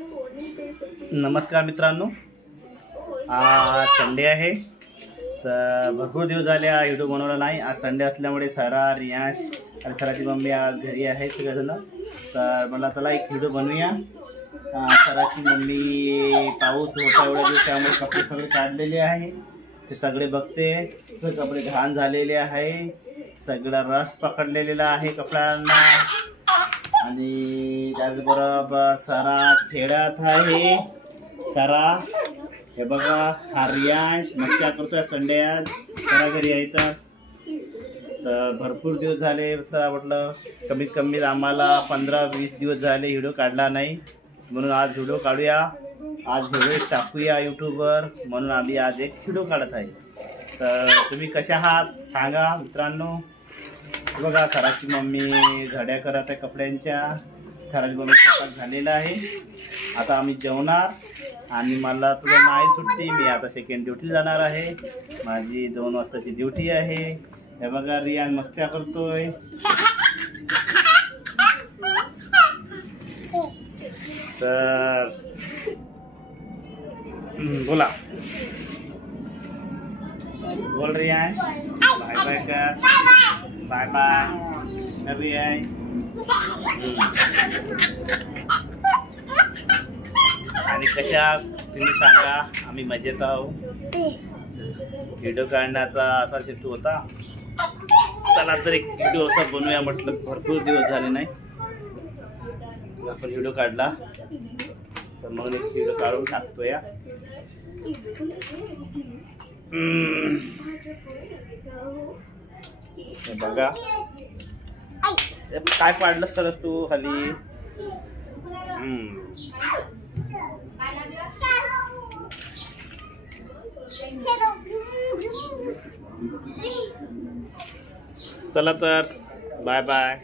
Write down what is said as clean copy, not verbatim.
नमस्कार मित्रांनो, आज संडे आहे. तर भरपूर दिवस झाले व्हिडिओ बनवला नाही. आज संडे असल्यामुळे सरा, रियांश आणि सराची मम्मी आज घरी आहे सगळेजण. तर मला चला एक व्हिडिओ बनवूया. सराची मम्मी पाऊस होता एवढ्या दिवस, त्यामुळे कपडे सगळे काढलेले आहे. ते सगळे बघते. सगळे कपडे घाण झालेले आहे, सगळा रस पकडलेला आहे कपड्यांना. आणि त्याचबरोबर सरा खेळत आहे. सरा हे बघा, हा रियांश मस्त्या करतोय. संडे आज सरा घरी आहे. तर भरपूर दिवस झाले. म्हटलं कमीत कमी आम्हाला 15-20 दिवस झाले व्हिडिओ काढला नाही, म्हणून आज व्हिडिओ काढूया. आज व्हिडिओ टाकूया यूट्यूबवर, म्हणून आम्ही आज एक व्हिडिओ काढत आहे. तर तुम्ही कशा आहात सांगा मित्रांनो. बघा, सराची मम्मी घड्या करत आहे कपड्यांच्या. सराची मम्मी स्वयंपाक झालेला आहे. आता आम्ही जेवणार. आणि मला तुला नाही सुट्टी, मी आता सेकंड ड्युटीला जाणार आहे. माझी 2 वाजताची ड्युटी आहे. हे बघा, रियान मस्त्या करतोय. तर बोला, बोल रियान. बाय बाय कर. Bye bye Riyan. आणि कशा तुम्ही सांगा. आम्ही मजेत आहोत. व्हिडिओ काढण्याचा असा हेतू होता. चला तर एक व्हिडिओ असा बनवूया म्हटलं, भरपूर दिवस झाले नाही आपण व्हिडिओ काढला. तर मग एक व्हिडिओ काढून टाकतो या. हे बघा, काय पाडलं सर तू खाली. चला तर बाय बाय.